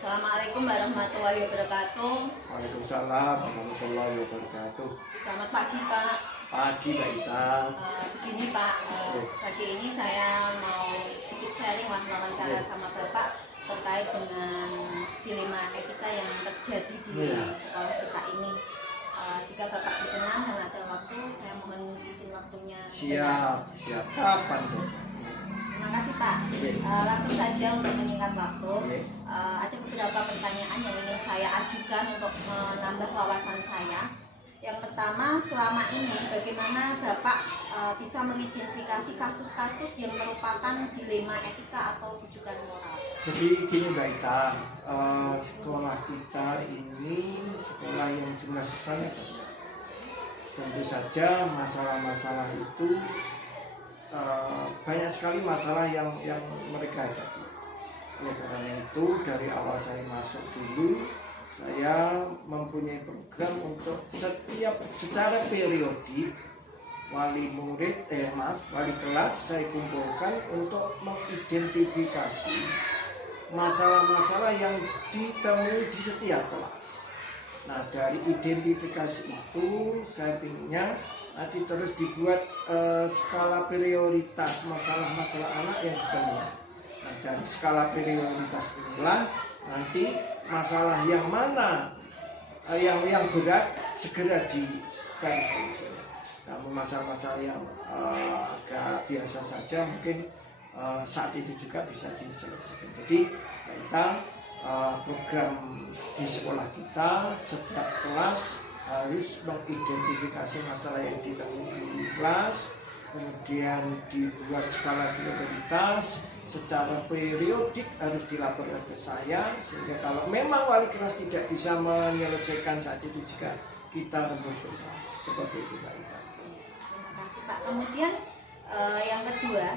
Assalamualaikum warahmatullahi wabarakatuh. Waalaikumsalam warahmatullahi wabarakatuh. Selamat pagi Pak. Pagi Mbak Ita. Begini Pak, pagi ini saya mau sedikit sharing wawancara sama Bapak terkait dengan dilema etika yang terjadi di sekolah kita ini. Jika Bapak berkenan dan ada waktu, saya mohon izin waktunya. Siap. Kapan saja. Terima kasih Pak. Langsung saja untuk menyingkat waktu. Ada beberapa pertanyaan yang ingin saya ajukan untuk menambah wawasan saya. Yang pertama, selama ini bagaimana Bapak bisa mengidentifikasi kasus-kasus yang merupakan dilema etika atau rujukan moral? Jadi gini Mbak Ita, sekolah kita ini sekolah yang jumlah siswanya banyak. Tentu saja masalah-masalah itu banyak sekali masalah yang mereka hadapi. Oleh karena itu dari awal saya masuk dulu, saya mempunyai program untuk secara periodik wali kelas saya kumpulkan untuk mengidentifikasi masalah-masalah yang ditemui di setiap kelas. Nah, dari identifikasi itu saya pinginnya nanti terus dibuat skala prioritas masalah-masalah anak yang ditemui. Nah, dari skala prioritas inilah nanti masalah yang mana yang berat segera dicari solusinya. Namun masalah-masalah yang agak biasa saja mungkin saat itu juga bisa diselesaikan. Jadi kita program di sekolah kita setiap kelas harus mengidentifikasi masalah yang ditemui di kelas, kemudian dibuat skala prioritas secara periodik harus dilaporkan ke saya, sehingga kalau memang wali kelas tidak bisa menyelesaikan saat itu juga kita rembuk bersama. Seperti itu Pak Ita. Terima kasih Pak. Kemudian yang kedua,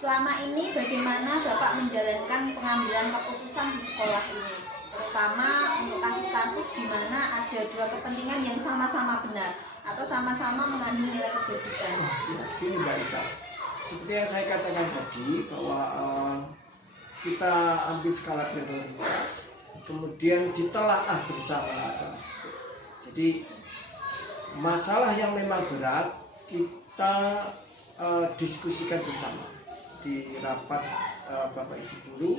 selama ini bagaimana Bapak menjalankan pengambilan keputusan di sekolah ini, terutama untuk kasus-kasus di mana ada dua kepentingan yang sama-sama benar atau sama-sama mengandung nilai kebajikan? Gini Mbak Ita, seperti yang saya katakan tadi bahwa kita ambil skala prioritas, kemudian ditelaah bersama masalah itu. Jadi masalah yang memang berat kita diskusikan bersama di rapat Bapak Ibu guru.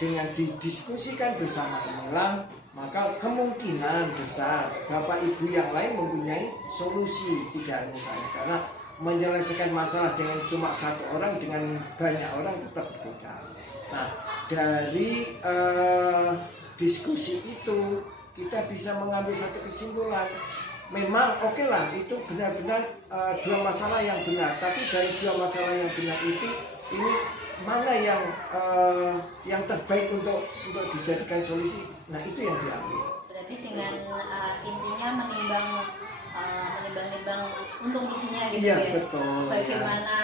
Dengan didiskusikan bersama inilah maka kemungkinan besar Bapak Ibu yang lain mempunyai solusi, tidak hanya saya, karena menyelesaikan masalah dengan cuma satu orang dengan banyak orang tetap berbeda. Nah, dari diskusi itu kita bisa mengambil satu kesimpulan. Memang oke lah, itu benar-benar dua masalah yang benar, tapi dari dua masalah yang benar itu ini mana yang terbaik untuk dijadikan solusi. Nah, itu yang diambil. Berarti dengan intinya menimbang untung ruginya gitu. Iya, ya. betul. Bagaimana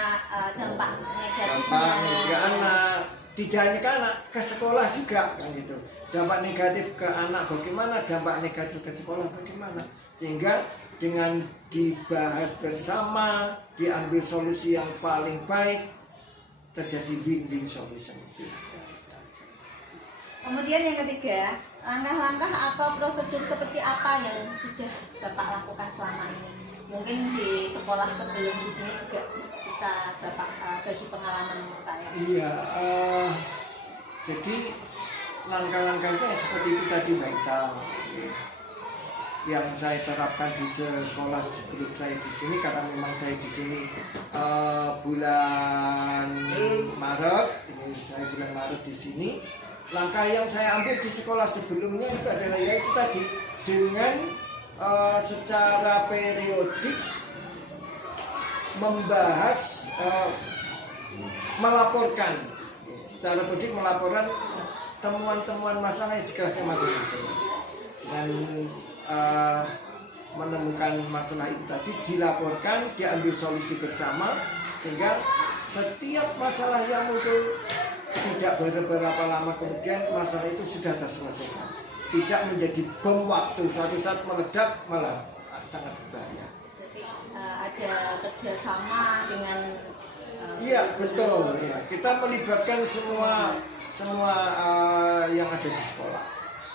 dampak negatifnya ke anak, tidak hanya ke anak, ke sekolah juga kan gitu. Dampak negatif ke anak bagaimana, dampak negatif ke sekolah bagaimana, sehingga dengan dibahas bersama, diambil solusi yang paling baik, terjadi win-win solution. Kemudian yang ketiga, langkah-langkah atau prosedur seperti apa yang sudah Bapak lakukan selama ini? Mungkin di sekolah sebelum di sini juga bisa Bapak bagi pengalaman untuk saya. Iya, jadi langkah-langkahnya seperti itu tadi Mbak Ita, yang saya terapkan di sekolah sebelum saya di sini, karena memang saya di sini bulan Maret, ini saya bulan Maret di sini. Langkah yang saya ambil di sekolah sebelumnya itu adalah yaitu tadi dengan secara periodik membahas, melaporkan secara periodik melaporkan temuan-temuan masalah di kelasnya masing-masing, dan menemukan masalah itu tadi dilaporkan, diambil solusi bersama, sehingga setiap masalah yang muncul tidak beberapa lama kemudian masalah itu sudah terselesaikan, tidak menjadi bom waktu suatu saat meledak, malah sangat berbahaya. Jadi ada kerjasama dengan Iya betul ya. Kita melibatkan semua semua yang ada di sekolah.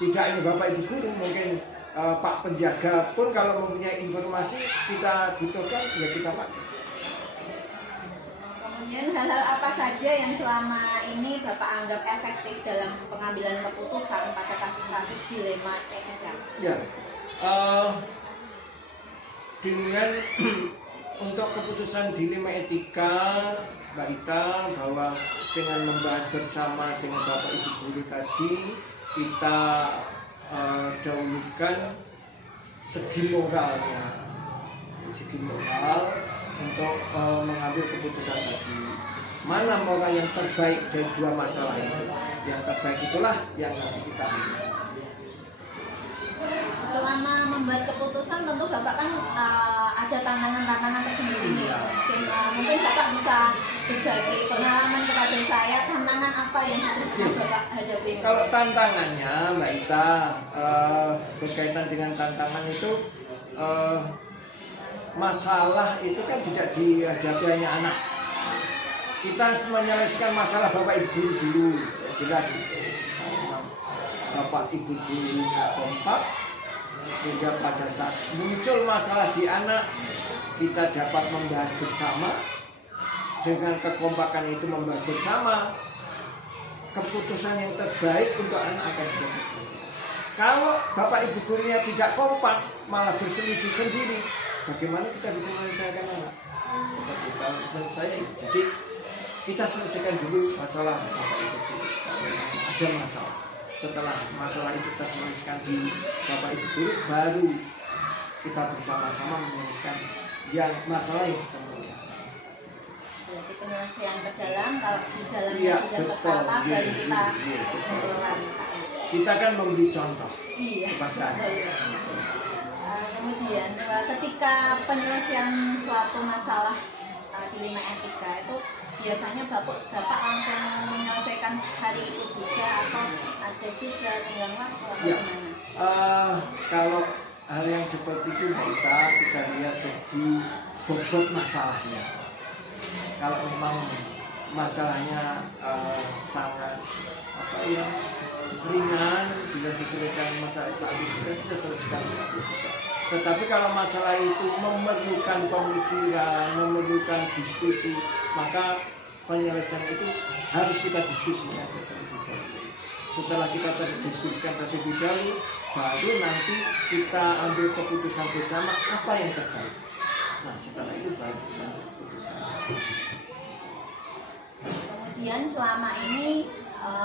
Tidak hanya Bapak Ibu guru, mungkin Pak penjaga pun kalau mempunyai informasi kita butuhkan ya kita pakai. Kemudian hal-hal apa saja yang selama ini Bapak anggap efektif dalam pengambilan keputusan pada kasus-kasus dilema etika? Ya, dengan untuk keputusan dilema etika, Mbak Ita, bahwa dengan membahas bersama dengan Bapak Ibu guru tadi, kita dahulukan segi moralnya, segi moral untuk mengambil keputusan tadi. Mana moral yang terbaik dari dua masalah itu? Yang terbaik itulah yang nanti kita ambil. Selama membuat keputusan tentu Bapak kan ada tantangan-tantangan tersendiri nih. Mungkin Bapak bisa berbagi pengalaman kepada saya, tantangan apa yang Bapak hadapi? Kalau tantangannya Mbak Ita, berkaitan dengan tantangan itu, masalah itu kan tidak dihadapi hanya anak. Kita menyelesaikan masalah Bapak Ibu dulu, jelas itu. Bapak Ibu guru kompak, sehingga pada saat muncul masalah di anak, kita dapat membahas bersama. Dengan kekompakan itu membahas bersama, keputusan yang terbaik untuk anak akan bisa diselesaikan. Kalau Bapak Ibu gurunya tidak kompak, malah berselisih sendiri, bagaimana kita bisa menyelesaikan anak? Seperti itu menurut saya. Jadi kita selesaikan dulu masalah Bapak Ibu guru. Ada masalah. Setelah masalah itu terselesaikan di Bapak Ibu guru, baru kita bersama-sama menyelesaikan yang masalah yang kita mulai. Berarti penyelesaian terdalam, kalau di dalamnya sudah tertata, baru kita kesimpulan. Kita kan memberi contoh. Iya. Kepada kemudian ketika penyelesaian suatu masalah dilema etika itu biasanya Bapak langsung menyelesaikan hari itu juga atau ada juga tenggang waktu atau ya. gimana? Kalau hal yang seperti itu kita lihat segi bobot masalahnya. Kalau memang masalahnya sangat ringan, bisa diselesaikan masalah saat itu kita selesaikan saat itu. Tetapi kalau masalah itu memerlukan pemikiran, memerlukan diskusi, maka penyelesaian itu harus kita diskusikan terlebih dahulu. Setelah kita terdiskusikan terlebih dahulu, baru nanti kita ambil keputusan bersama apa yang terbaik. Nah, setelah itu baru kita ambil keputusan. Kemudian selama ini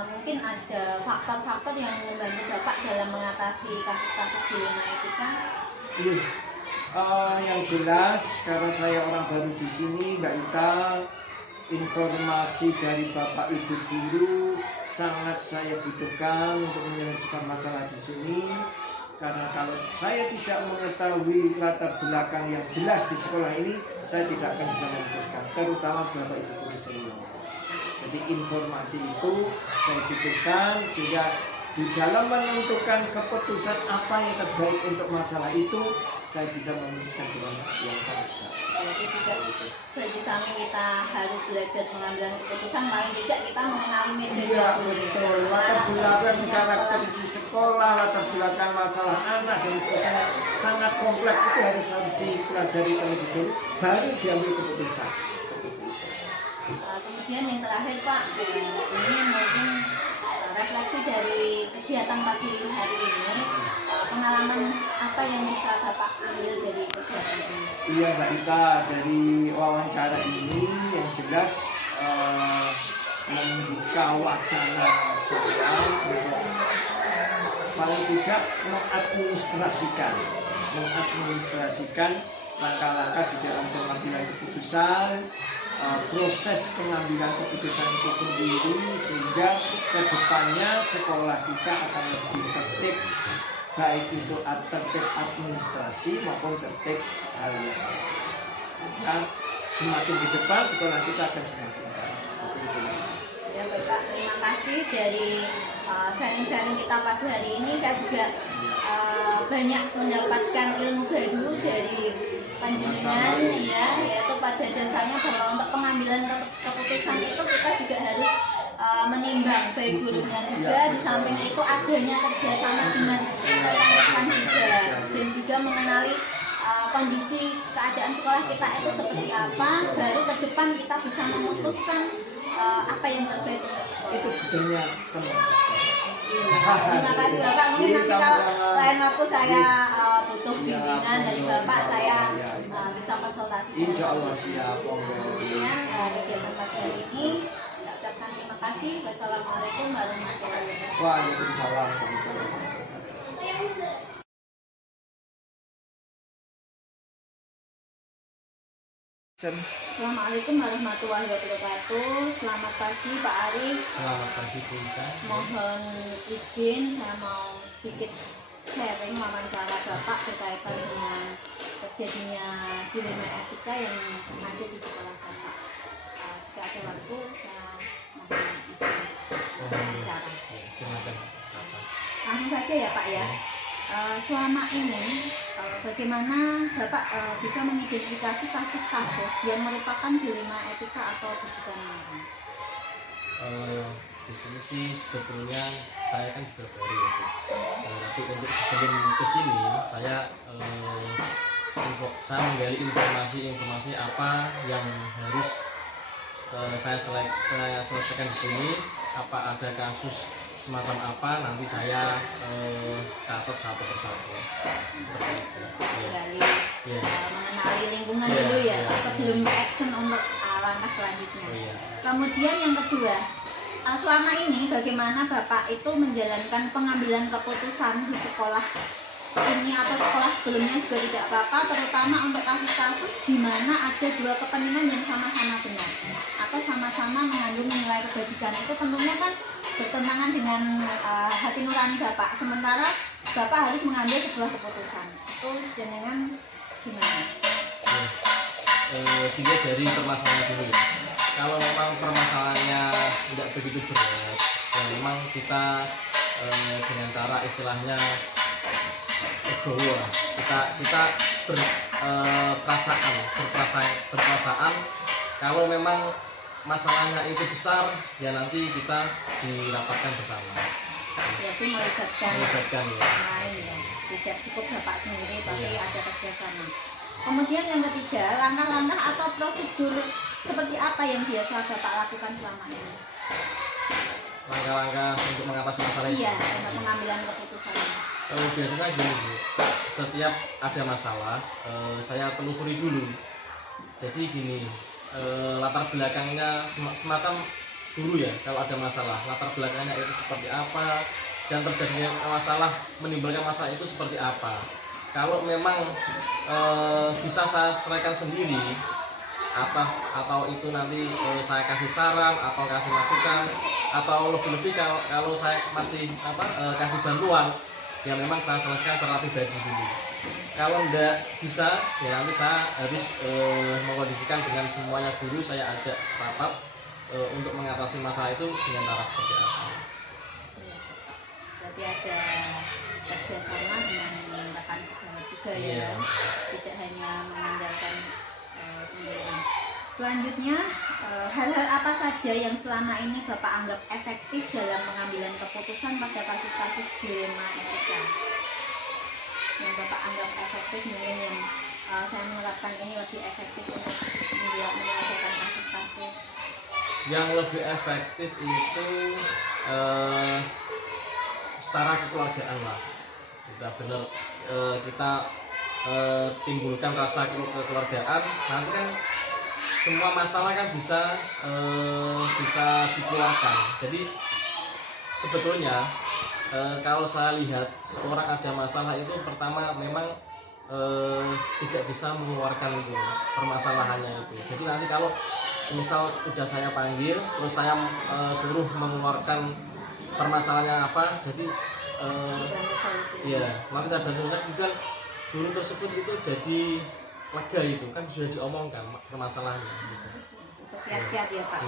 mungkin ada faktor-faktor yang membantu Bapak dalam mengatasi kasus-kasus dilema etika. Iya, yang jelas karena saya orang baru di sini, Mbak Ita, informasi dari Bapak Ibu guru sangat saya butuhkan untuk menyelesaikan masalah di sini. Karena kalau saya tidak mengetahui latar belakang yang jelas di sekolah ini, saya tidak akan bisa memutuskan, terutama Bapak Ibu guru senior. Jadi informasi itu saya butuhkan sehingga di dalam menentukan keputusan apa yang terbaik untuk masalah itu, saya bisa memutuskan dengan yang sangat baik. Jadi juga di samping kita harus belajar pengambilan keputusan, paling tidak kita mengenali media. Iya betul, latar belakang karakteristik sekolah, latar belakang masalah anak dan sebagainya sangat kompleks, itu harus dipelajari terlebih dahulu, baru diambil keputusan. Kemudian yang terakhir Pak, ini mungkin refleksi dari kegiatan pagi hari ini, pengalaman apa yang bisa Bapak ambil dari kegiatan ini? Iya Mbak Ita, dari wawancara ini yang jelas membuka wacana saya untuk paling tidak mengadministrasikan langkah-langkah di dalam pengambilan keputusan, proses pengambilan keputusan itu sendiri, sehingga kedepannya sekolah kita akan lebih tertib, baik itu tertib administrasi maupun tertib hal yang lain. Sehingga semakin di depan sekolah kita akan semakin baik. Ya Bapak, terima kasih dari sharing-sharing kita pada hari ini. Saya juga banyak mendapatkan ilmu baru dari panjenengan, ya, yaitu pada dasarnya bahwa untuk pengambilan keputusan itu kita juga harus menimbang baik gurunya juga, di samping itu adanya kerjasama dengan rekan-rekan juga, dan juga mengenali kondisi keadaan sekolah kita itu seperti apa, baru ke depan kita bisa memutuskan apa yang terbaik untuk sekolah. Itu bedanya kan. Terima kasih Bapak. Mungkin nanti kalau lain waktu saya butuh bimbingan dari Bapak, saya bisa konsultasi. Insya Allah siap. Kemudian kegiatan pagi hari ini saya ucapkan terima kasih. Wassalamualaikum warahmatullahi wabarakatuh. Waalaikumsalam warahmatullahi wabarakatuh. Assalamualaikum warahmatullahi wabarakatuh. Selamat pagi Pak Arif. Selamat pagi Bu Ika. Mohon izin saya mau sedikit sharing wawancara Bapak berkaitan dengan terjadinya dilema etika yang ada di sekolah Bapak. Jika ada waktu saya mohon izin wawancara. Silakan Bapak. Langsung saja ya Pak ya. Selama ini bagaimana Bapak bisa mengidentifikasi kasus-kasus yang merupakan dilema etika atau kebutuhan moral? Di sini sih sebetulnya saya kan juga baru ya Bu. Tapi untuk sebelum kesini saya menggali informasi apa yang harus saya selesaikan di sini. Apa ada kasus semacam apa, nanti saya catat satu persatu seperti itu. Mengenali lingkungan dulu ya, sebelum action untuk langkah selanjutnya. Kemudian yang kedua, selama ini bagaimana Bapak itu menjalankan pengambilan keputusan di sekolah ini atau sekolah sebelumnya juga tidak apa-apa, terutama untuk kasus-kasus di mana ada dua kepentingan yang sama-sama benar atau sama-sama mengandung nilai kebajikan. Itu tentunya kan bertentangan dengan hati nurani Bapak, sementara Bapak harus mengambil sebuah keputusan. Itu jenengan gimana? Dilihat dari permasalahannya dulu ya. Kalau memang permasalahannya tidak begitu berat, ya memang kita dengan cara istilahnya legowo, kita berperasaan kalau memang masalahnya itu besar, ya nanti kita dirapatkan bersama. Berarti melibatkan ya. Lain ya. Tidak cukup Bapak sendiri, tapi ada kerjasama. Kemudian yang ketiga, langkah-langkah atau prosedur seperti apa yang biasa Bapak lakukan selama ini? Langkah-langkah untuk mengatasi masalah itu? Iya, untuk pengambilan keputusan. Biasanya gini Bu, setiap ada masalah saya telusuri dulu. Jadi gini, latar belakangnya semacam dulu ya, kalau ada masalah latar belakangnya itu seperti apa dan terjadinya masalah, menimbulkan masalah itu seperti apa. Kalau memang bisa saya selesaikan sendiri atau itu nanti saya kasih saran atau kasih masukan, atau lebih-lebih kalau saya masih kasih bantuan, ya memang saya selesaikan secara pribadi dulu. Kalau enggak bisa, ya nanti saya harus mengkondisikan dengan semuanya dulu, saya ajak rapat untuk mengatasi masalah itu dengan cara seperti apa. Berarti ada kerjasama dengan rekan sejawat juga ya, tidak hanya mengandalkan sendiri. Selanjutnya, hal-hal apa saja yang selama ini Bapak anggap efektif dalam pengambilan keputusan pada kasus-kasus dilema etika? Yang Bapak anggap efektif, mungkin yang saya menerapkan ini lebih efektif untuk menyelesaikan kasus-kasus. Yang lebih efektif itu secara kekeluargaan lah. Kita benar kita timbulkan rasa kekeluargaan, nanti kan semua masalah kan bisa dikeluarkan. Jadi sebetulnya kalau saya lihat seorang ada masalah itu pertama memang tidak bisa mengeluarkan itu permasalahannya itu. Jadi nanti kalau misal udah saya panggil terus saya suruh mengeluarkan permasalahannya apa, jadi ya maka saya bantu juga guru tersebut itu jadi lega, itu kan sudah diomongkan permasalahannya gitu. Untuk kiat-kiat ya Pak.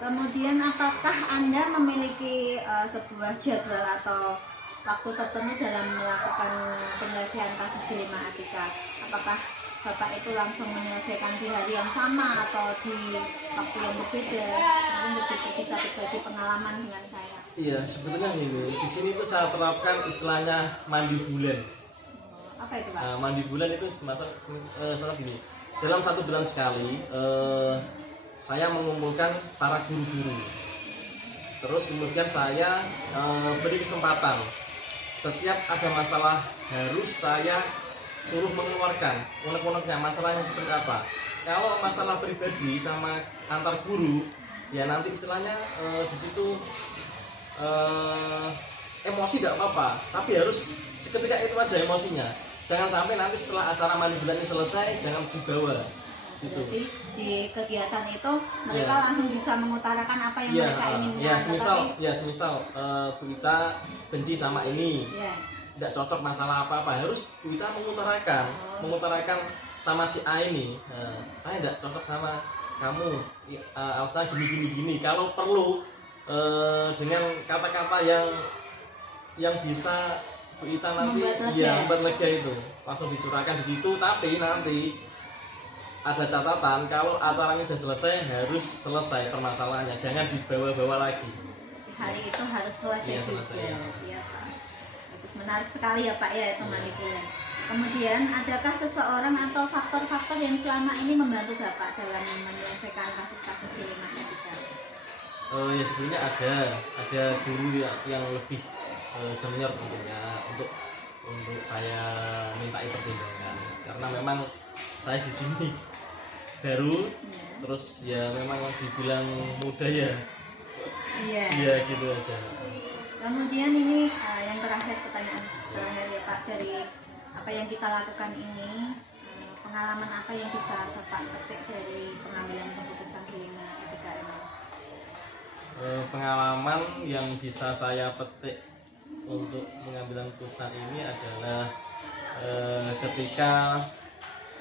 Kemudian apakah Anda memiliki sebuah jadwal atau waktu tertentu dalam melakukan penyelesaian kasus dilema etika? Apakah Bapak itu langsung menyelesaikan di hari yang sama atau di waktu yang berbeda. Mungkin bisa berbagi pengalaman dengan saya. Iya, sebetulnya gini, di sini tuh saya terapkan istilahnya mandi bulan. Apa itu, Pak? Nah, mandi bulan itu masalah gini. Dalam 1 bulan sekali, saya mengumpulkan para guru-guru. Terus kemudian saya beri kesempatan. Setiap ada masalah harus saya suruh mengeluarkan unek-uneknya masalahnya seperti apa. Kalau masalah pribadi sama antar guru, ya nanti istilahnya di situ emosi tidak apa-apa, tapi harus seketika itu aja emosinya. Jangan sampai nanti setelah acara mandi bulan ini selesai jangan dibawa. Gitu. Jadi di kegiatan itu mereka langsung bisa mengutarakan apa yang mereka inginkan. Semisal Bu Ita benci sama ini. Tidak cocok masalah apa-apa, harus kita mengutarakan sama si A ini, saya tidak cocok sama kamu, Alsa gini. Kalau perlu dengan kata-kata yang bisa Bu Ita nanti membuat lega itu langsung dicurahkan di situ. Tapi nanti ada catatan, kalau acaranya sudah selesai harus selesai permasalahannya, jangan dibawa-bawa lagi. Hari itu harus selesai juga. Iya, Pak. Menarik sekali ya Pak ya itu mandi bulan. Kemudian adakah seseorang atau faktor-faktor yang selama ini membantu Bapak dalam menyelesaikan kasus-kasus dilema etika? Ya sebenarnya ada guru yang lebih senior tentunya untuk saya mintai pertimbangan, karena memang saya di sini baru, terus ya memang dibilang muda ya. Iya gitu aja. Kemudian ini yang terakhir, pertanyaan terakhir ya Pak, dari apa yang kita lakukan ini, pengalaman apa yang bisa Bapak petik dari pengambilan keputusan dilema etika ini? Pengalaman yang bisa saya petik untuk mengambil keputusan ini adalah ketika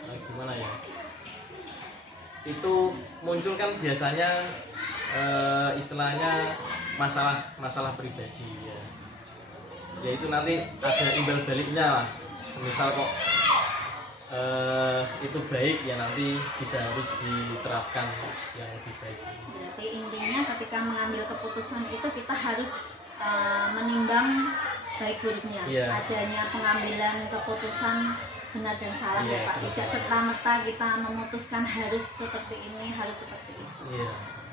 gimana ya, itu muncul kan biasanya istilahnya masalah pribadi ya. Ya itu nanti ada imbal baliknya lah. Misal kok itu baik ya nanti harus diterapkan yang lebih baik. Berarti intinya ketika mengambil keputusan itu kita harus menimbang baik buruknya. Adanya pengambilan keputusan benar dan salah ya Pak. Tidak serta-merta kita memutuskan harus seperti ini, harus seperti itu. Iya.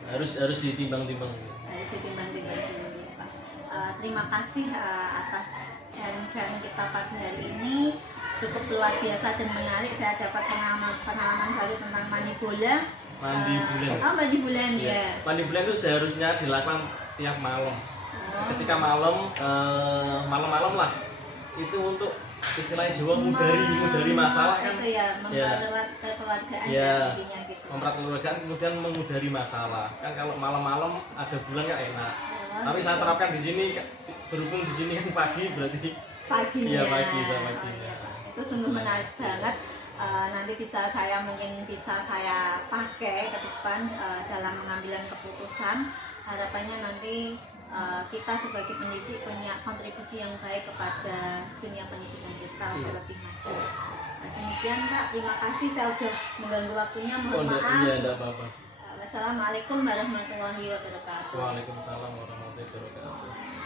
Harus ditimbang-timbang. Harus ditimbang-timbang dulu ya Pak. Terima kasih atas sharing-sharing kita pagi hari ini, cukup luar biasa dan menarik. Saya dapat pengalaman baru tentang mandi bulan. Mandi bulan ya. Mandi bulan itu seharusnya dilakukan tiap malam. Ketika malam lah itu untuk istilahnya Jawa mengudari masalah kan. Itu ya, mempererat kekeluargaan intinya gitu. Mempererat kekeluargaan, kemudian mengudari masalah. Kan kalau malam-malam ada bulan kan enak. Tapi saya terapkan di sini, berhubung di sini kan pagi, berarti paginya. Iya, pagi. Itu sungguh menarik banget. Nanti mungkin bisa saya pakai ke depan dalam pengambilan keputusan. Harapannya nanti kita sebagai pendidik punya kontribusi yang baik kepada dunia pendidikan kita untuk lebih maju. Demikian Pak, terima kasih, saya sudah mengganggu waktunya, mohon maaf. Iya, tidak apa-apa. Wassalamualaikum warahmatullahi wabarakatuh. Waalaikumsalam warahmatullahi wabarakatuh.